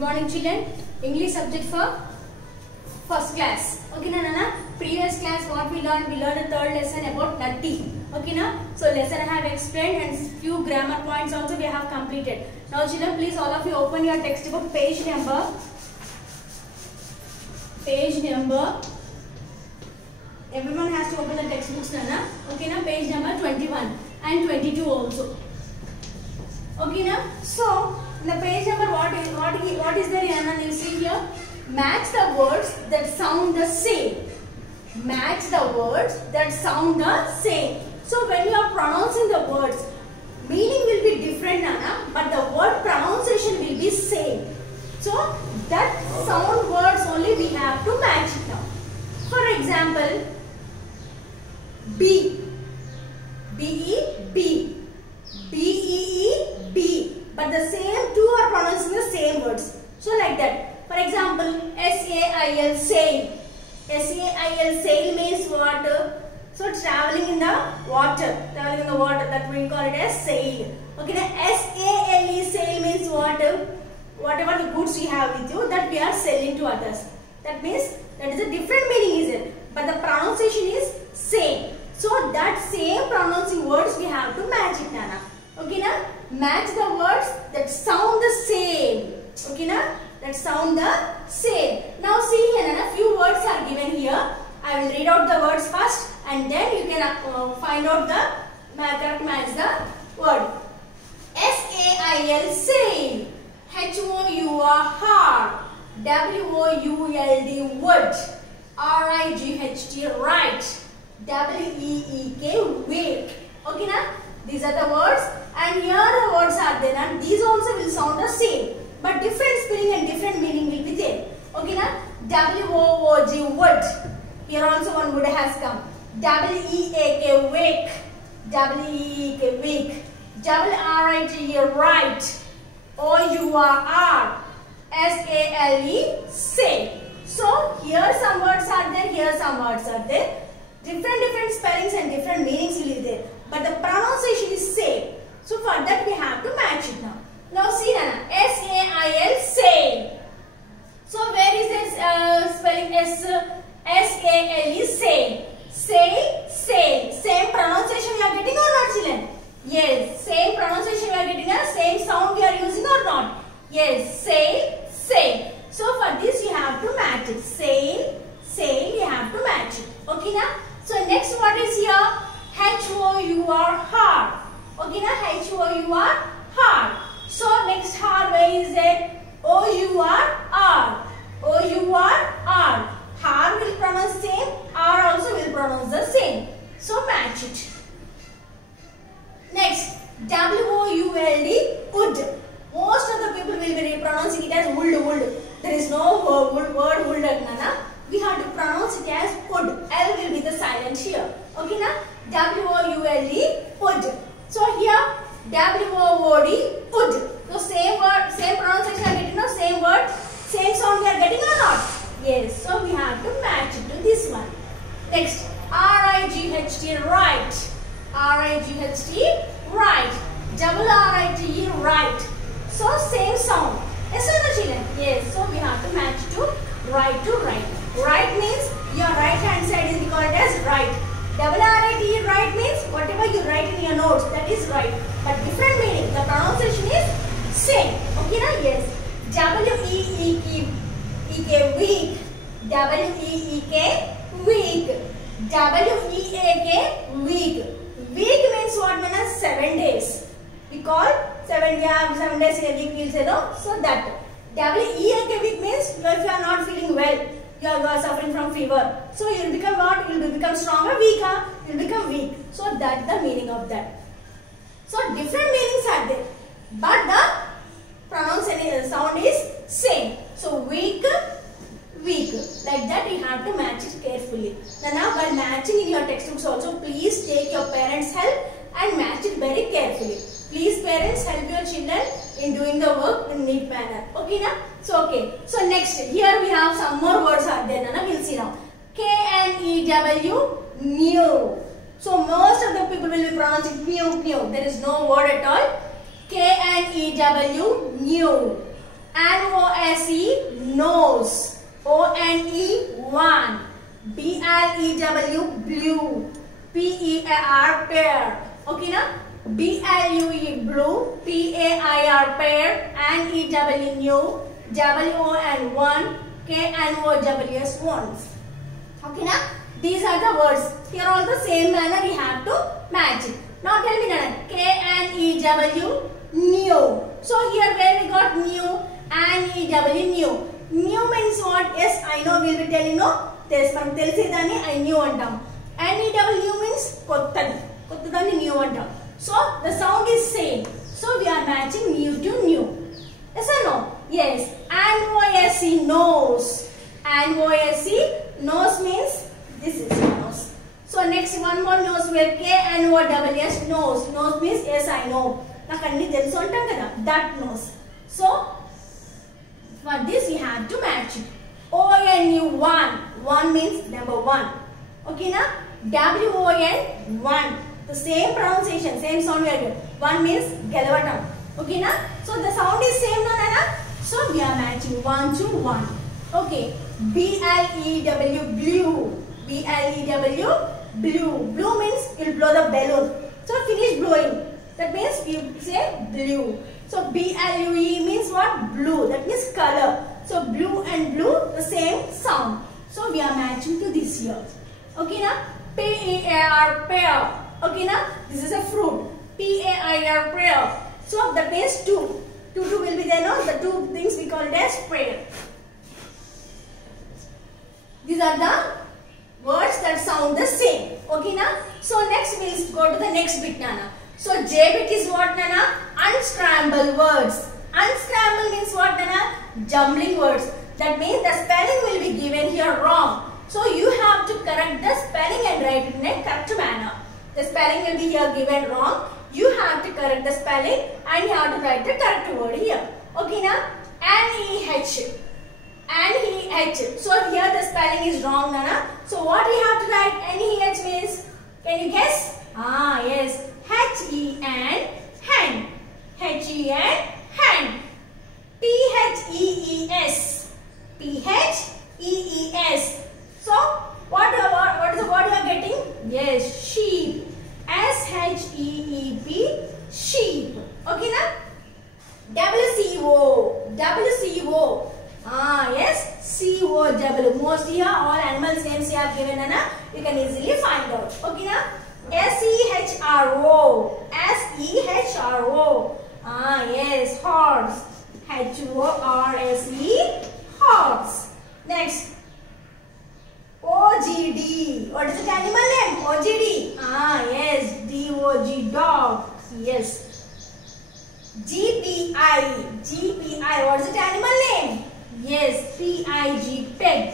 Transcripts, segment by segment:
Good morning, children. English subject for first class. Okay, na? Previous class what we learned? We learned the third lesson about nutty. Okay, na? So lesson I have explained and few grammar points also we have completed. Now, children, please all of you open your textbook page number. Everyone has to open the textbooks, na? Okay, na? Page number 21 and 22 also. Okay, na? So in the page number what is there, Yana? You see here, match the words that sound the same. Match the words that sound the same. So when you are pronouncing the words, meaning will be different, Nana, but the word pronunciation will be same. So that sound words only we have to match it now. For example, B, B-E, B, B-E-E, B. But the same two are pronouncing the same words. So like that. For example, S-A-I-L, sail. S-A-I-L, sail means what? So traveling in the water. Traveling in the water, that we call it as sail. Okay, now S-A-L-E, sail means what? Whatever the goods we have with you, that we are selling to others. That means that is a different meaning, is it? But the pronunciation is same. So that same pronouncing words we have to match it, Nana. Okay, na? Match the words that sound the same. Okay, na? That sound the same. Now see here, Nana, few words are given here. I will read out the words first and then you can find out the correct match the word. S-A-I-L, sail. H-O-U-R, hard. W-O-U-L-D, wood. R-I-G-H-T, right. W-E-E-K, wake. Okay, na? These are the words and here the words are there and these also will sound the same. But different spelling and different meaning will be there. Okay, na? W-O-O-G, wood. Here also one word has come. W-E-A-K, wake. W-E-E-K, wake. W-R-I-T, right. O-U-R-R. S-A-L-E, say. So here some words are there, here some words are there. Different spellings and different meanings will be there. But the pronunciation is same. So for that we have to match it now. Now see, Nana, S-A-I-L, sail. So where is this spelling S-A-L-E, sail. Sail, sail. Same pronunciation we are getting or not, children? Yes, same pronunciation we are getting, same sound we are using or not? Yes, sail, sail. So for this you have to match it. Sail, sail, you have to match it. Okay, na? So next what is here? H-O-U-R, hard. Okay, na? H-O-U-R, hard. So next hard, where is it? O-U-R-R. O-U-R-R. Hard will pronounce same. R also will pronounce the same. So match it. Next, W-O-U-L-D, wood. Most of the people will be pronouncing it as wood, wood. There is no word wood, Nana. We have to pronounce it as wood. L will be the silent here. Okay, na? W-O-U-L-D, wood. So here, W-O-O-D, wood. So same word, same pronunciation are getting, no? Same word, same sound we are getting or not? Yes. So we have to match it to this one. Next, R-I-G-H-T, right. R-I-G-H-T, right. W-R-I-T-E, right. So same sound. Yes or no, children? Yes. So we have to match to right to right. Right means your right hand side is called as right. W-R-I-T-E, right means whatever you write in your notes, that is right. But different meaning. The pronunciation is same. Okay, na? Yes. W-E-E-K, week. W-E-E-K, week. W-E-A-K, week. Week means what, means 7 days. We call 7 days in a week, we will say, no? So that. W-E-A-K, week means if you are not feeling well, you are suffering from fever. So you will become what? You will become stronger, weaker. You will become weak. So that's the meaning of that. So different meanings are there. But the pronunciation sound is same. So weak, weak. Like that you have to match it carefully. Now by matching in your textbooks also, please take your parents' help and match it very carefully. Please parents, help your children in doing the work in neat manner. Okay, na? So okay. So next, here we have some more words are there. Nana, we'll see now. K-N-E-W, new. So most of the people will be pronouncing new. There is no word at all. K-N-E-W, new. nose. O-N-E, one. B-L-E-W, blue. P-E-A-R, pear. Okay, na? B-L-U-E, blue. P-A-I-R, pear. N-E-W, new. W-O-N, one. K-N-O-W-S, ones. Okay, na? These are the words. Here all the same manner we have to match it. Now tell me, Nana. K-N-E-W, new. So here where we got new, N-E-W, new. New means what? Yes, I know, we will be telling no. This from Telsidani, I knew antam. N-E-W means kottadi. Kottadani new antam. So the sound is same. So we are matching new to new. Yes or no? Yes. N-O-S-E, nose. N-O-S-E, nose means this is nose. So next one more nose where K-N-O-W-S, nose. Nose means yes, I know. That nose. So for this we have to match it. O-N-U, one. One means number one. Okay, na? W-O-N, one. The same pronunciation, same sound we are doing. One means Galavatam. Okay, na? So the sound is same, na, Nana? So we are matching one to one. Okay. B-L-E-W, blue. B-L-E-W, blue. Blue means you'll blow the balloon. So finish blowing. That means you say blue. So B-L-U-E means what? Blue. That means color. So blue and blue, the same sound. So we are matching to this here. Okay, na? P-E-A-R, pear. Okay, na? This is a fruit. P-A-I-R, pear. So that means two. Two will be there, no? The two things we call it as pear. These are the words that sound the same. Okay, na? So next we'll go to the next bit, Nana. So J bit is what, Nana? Unscramble words. Unscramble means what, Nana? Jumbling words. That means the spelling will be given here wrong. So you have to correct the spelling and write it in a correct manner. The spelling will be here given wrong. You have to correct the spelling and you have to write the correct word here. Okay, na? N-E-H. N-E-H. So here the spelling is wrong, Nana. So what we have to write? N-E-H means, can you guess? Ah, yes. H-E-N, hen. H-E-N, hen. P-H-E-E-S. P-H-E-E-S. So, what is the word you are getting? Yes, sheep. S-H-E-E-P, sheep. Okay, na? W-C-O. W-C-O. Ah, yes. C-O-W. Most here, all animals names are given, na? You can easily find out. Okay, na? S-E-H-R-O. S-E-H-R-O. Ah, yes. Horse. H-O-R-S-E. Horse. Next. O-G-D. What is the animal name? O-G-D. Ah, yes. D-O-G. Dog. Yes. G-P-I. G-P-I. What is the animal name? Yes. P-I-G. Pig.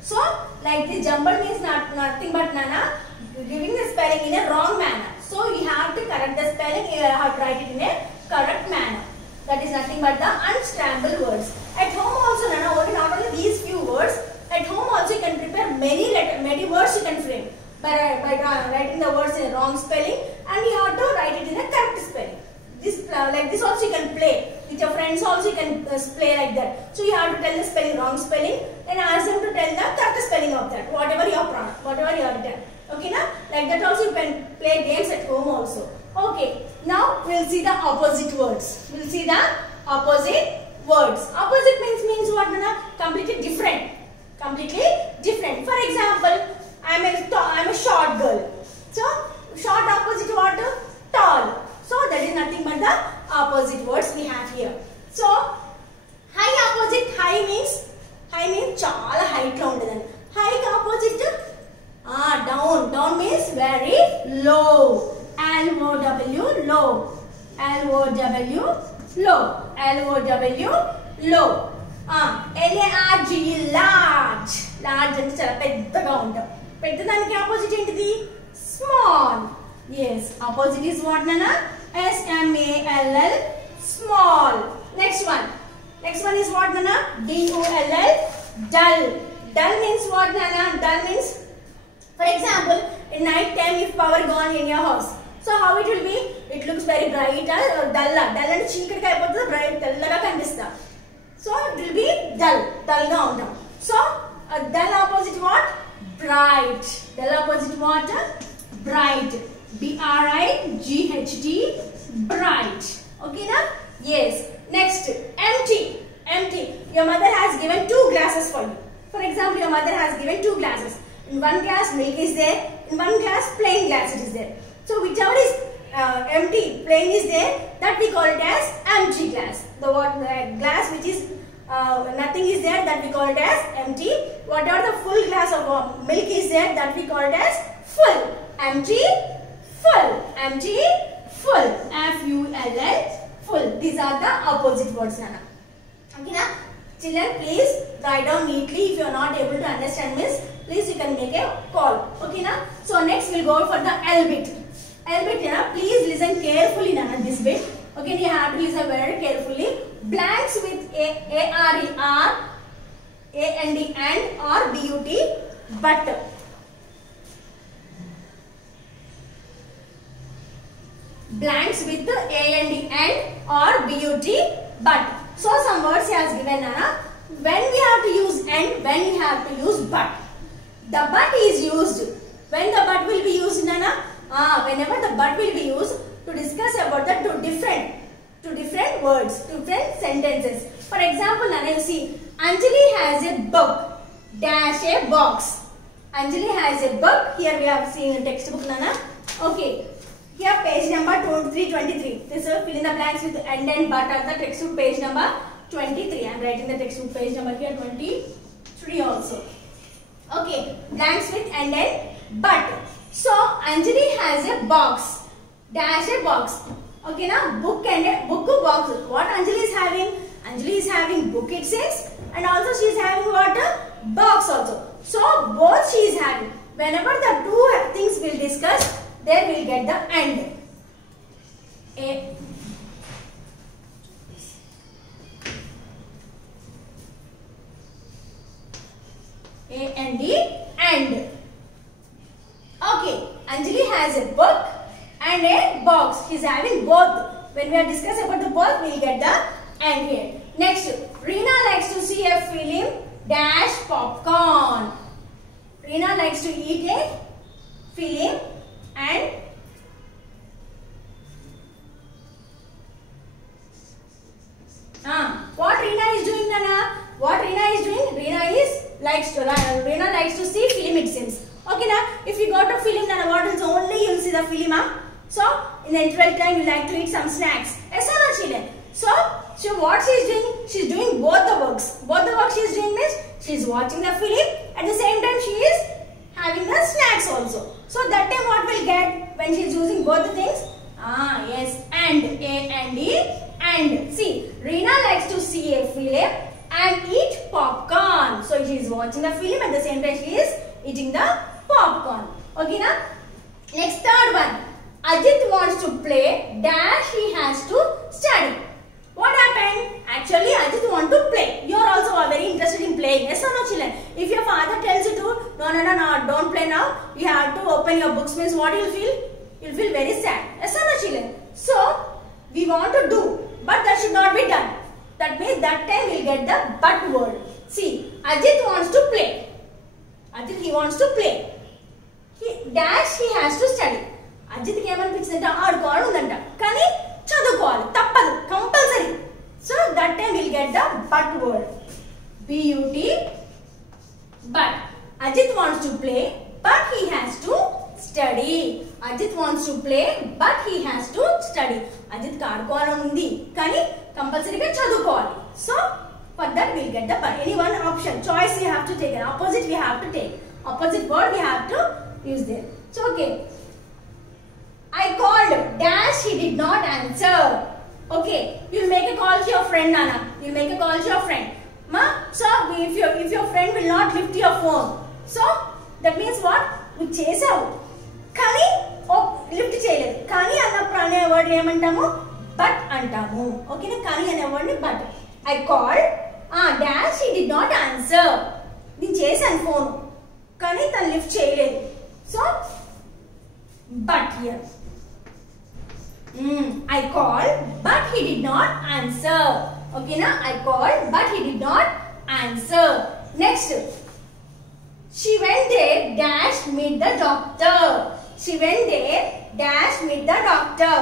So, like the jumble means nothing but, Nana, giving the spelling in a wrong manner. So, you have to correct the spelling. You have to write it in a correct manner. That is nothing but the unscrambled words. At home also, Nana, not only these few words. At home also you can prepare many words you can frame by writing the words in wrong spelling, and you have to write it in a correct spelling. This like this also you can play with your friends also you can play like that. So you have to tell the spelling wrong spelling, then ask them to tell the correct spelling of that whatever you have written. Okay, na? Like that also you can play games at home also. Okay, now we will see the opposite words. We will see the opposite words. Opposite means what, Nana? Completely different. Completely different. For example, I am a short girl. So short opposite what? Tall. So that is nothing but the opposite words we have here. So high opposite, high means chala height lo undadani. High opposite down. Down means very low. L-O-W, low. L-O-W, low. L-O-W, low. L-A-R-G, large. Large అంటే చాలా పెద్దగా ఉంటాం. పెద్దదానికి opposite ఏంటిది? Small. Yes, opposite is what, Nana? S-M-A-L-L, small. Next one is what, Nana? D-U-L-L, dull. Dull means what, Nana? Dull means, for example, in night time if power gone in your house. So how it will be? It looks very bright or dull. Dull అంటే చీకటిగా అయిపోతుంది, bright తెల్లగా కనిపిస్తా. So it will dull ga undam. So dull opposite what? Bright. Dull opposite what? Bright. B-R-I-G-H-T. Bright. Okay na? Yes. Next, empty. Empty. Your mother has given 2 glasses for you. For example, your mother has given 2 glasses. In one glass milk is there. In one glass plain glass it is there. So whichever is empty, plain is there, that we call it as empty glass. The glass which is nothing is there, that we call it as empty. Whatever the full glass of milk is there, that we call it as full. Empty, full. Empty, full. F-U-L-L, full. These are the opposite words, Nana. Okay, na? Children, please write down neatly. If you are not able to understand this, please you can make a call. Okay, na? So next we'll go for the L bit. L bit, na? Please listen carefully, Nana, this bit. Okay, you have to listen very carefully. Blanks with A-R-E-R, A-N-D, and, or B-U-T, but. Blanks with A-N-D, and, or B-U-T, but. So some words he has given, Nana. When we have to use and, when we have to use but. The but is used. When the but will be used, Nana? Whenever the but will be used to discuss about the two different words, different sentences. For example, Nana, you see, Anjali has a book, dash a box. Anjali has a book. Here we have seen a textbook, Nana. Okay. Here page number 23. This is fill in the blanks with and but at the textbook page number 23. I am writing the textbook page number here 23 also. Okay, blanks with and but. So Anjali has a box, dash a box. Okay, now book and a book box. What Anjali is having? Anjali is having book, it says, and also she is having what? Box also. So both she is having. Whenever the two things will discuss, there we will get the and. A-N-D, and. Okay, Anjali has a book and a box. She is having both. When we are discussing about the both, we will get the and here. Next, Reena likes to see a film, dash popcorn. Reena likes to eat a film and what Reena is doing, Nana? What Reena is doing? Reena likes to see film, it seems. Okay, now if you got a film, then what is only you will see the film. So in the interval time, you like to eat some snacks. Yes or no, children? So what she is doing? She is doing both the works. Both the works she is doing means she is watching the film. At the same time, she is having the snacks also. So that time what will get when she is using both the things? Yes, and A-N-D, and. See, Reena likes to see a film and eat popcorn. So she is watching the film, at the same time she is eating the popcorn. Okay, now next third one. Ajit wants to play, dash he has to study. What happened? Actually, Ajit wants to play. You are also very interested in playing. Yes or no, children? If your father tells you to, no, don't play now. You have to open your books, means what you will feel? You will feel very sad. Yes or no, children? So, we want to do, but that should not be done. That means that time we will get the but word. See, Ajit wants to play. Ajit, he wants to play. Dash he has to study. Ajit ki emanipinchindanta aadukovalu undanta kani chadukovali tappadu compulsory. So that time we will get the but word. B-U-T, but. Ajit wants to play, but he has to study. Ajit wants to play, but he has to study. Ajit ki aadukovali undi kani compulsory ga chadukovali. So for that we will get the but. Any one option choice we have to take, an opposite we have to take, opposite word we have to use there. So okay, I called, dash he did not answer. Okay, you will make a call to your friend, Nana. You will make a call to your friend. Ma, so if your friend will not lift your phone, so that means what? You చేసావు కానీ lift చేయలేదు. కానీ అన్నప్పుడు అనే word ఏమంటాము? But అంటాము. ఓకేనా? కానీ అనే వర్డ్ ని but. I called, dash he did not answer. నేను చేశాను ఫోన్ కానీ తను లిఫ్ట్ చేయలేదు. So but here. I called but he did not answer. Okay na? I called but he did not answer. Next, she went there dash meet the doctor. She went there dash meet the doctor.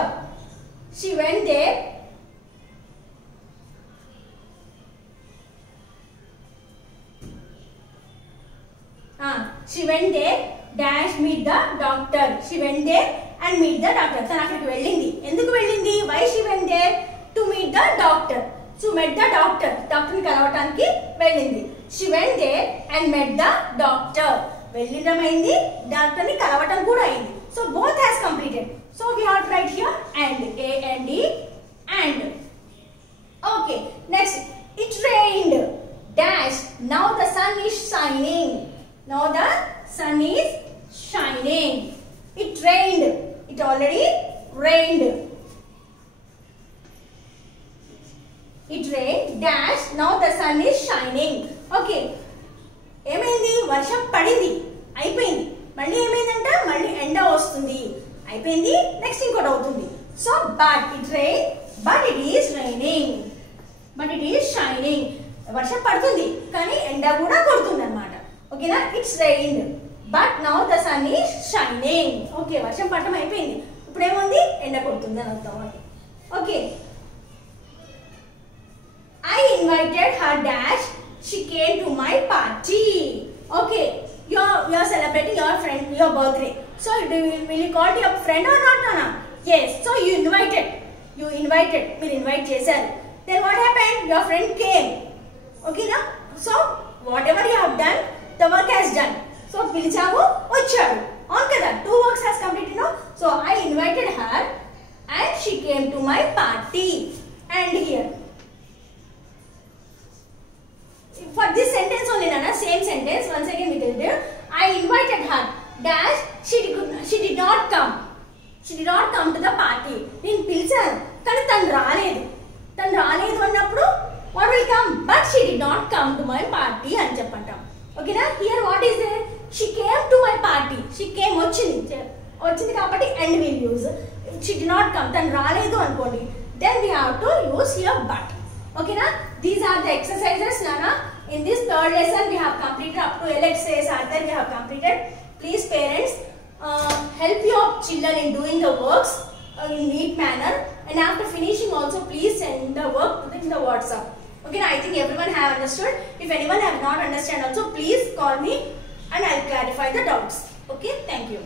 She went there she went there dash meet the doctor. She went there and meet the doctor. తను అక్కడికి వెళ్ళింది. ఎందుకు వెళ్ళింది? Why she went there? To meet the doctor. To meet the doctor. Doctor ని కలవటానికి వెళ్ళింది. She went there and met the doctor. వెళ్ళడం అయింది, డాక్టర్ ని కలవటం కూడా అయింది. So both has completed. So we have to write here and, A and E, and. Okay, next, it rained dash. Now the sun is shining. Now the sun is shining. It rained. It already rained. It rained dash. Now the sun is shining. Okay. ఏమైంది? వర్షం పడింది, అయిపోయింది. మళ్ళీ ఏమైందంట? మళ్ళీ ఎండ వస్తుంది, అయిపోయింది. Next ఇంకోటి అవుతుంది. So but it rain, but it is raining, but it is shining. వర్షం పడుతుంది కానీ ఎండ కూడా కొడుతుంది అన్నమాట. ఓకేనా? It's rained but now the sun is shining. Okay, వర్షం పడటం అయిపోయింది, ఇప్పుడు ఏముంది? ఎండ కొడుతుంది అని అర్థం. Okay, I invited her dash. She came to my party. Okay, you are celebrating your birthday. So will you call your friend or not, Nana? Yes. So you invited. మీరు invite చేశారు. Then what happened? Your friend came. Okay, na? So whatever you have done, the work has done. So పిలిచావు, వచ్చాడు. అవును కదా? 2 works has completed now. So I invited her and she came to my party. And here, for this sentence only, Nana, same sentence. Once again we tell you. I invited her dash. She did not come. She did not come to the party. నేను పిలిచాను కానీ తను రాలేదు. అన్నప్పుడు what will come? But she did not come to my party అని చెప్పంటాం. ఓకేనా? Here what is there? She came to my party. She came, వచ్చింది కాబట్టి and will use. She did not come. తను రాలేదు అనుకోండి. Then we have to use here but. Okay, na? These are the exercises, Nana. In this third lesson, we have completed up to LXS, Arthur, we have completed. Please, parents, help your children in doing the works in neat manner. And after finishing also, please send the work in the WhatsApp. Okay, I think everyone have understood. If anyone have not understand also, please call me and I'll clarify the doubts. Okay, thank you.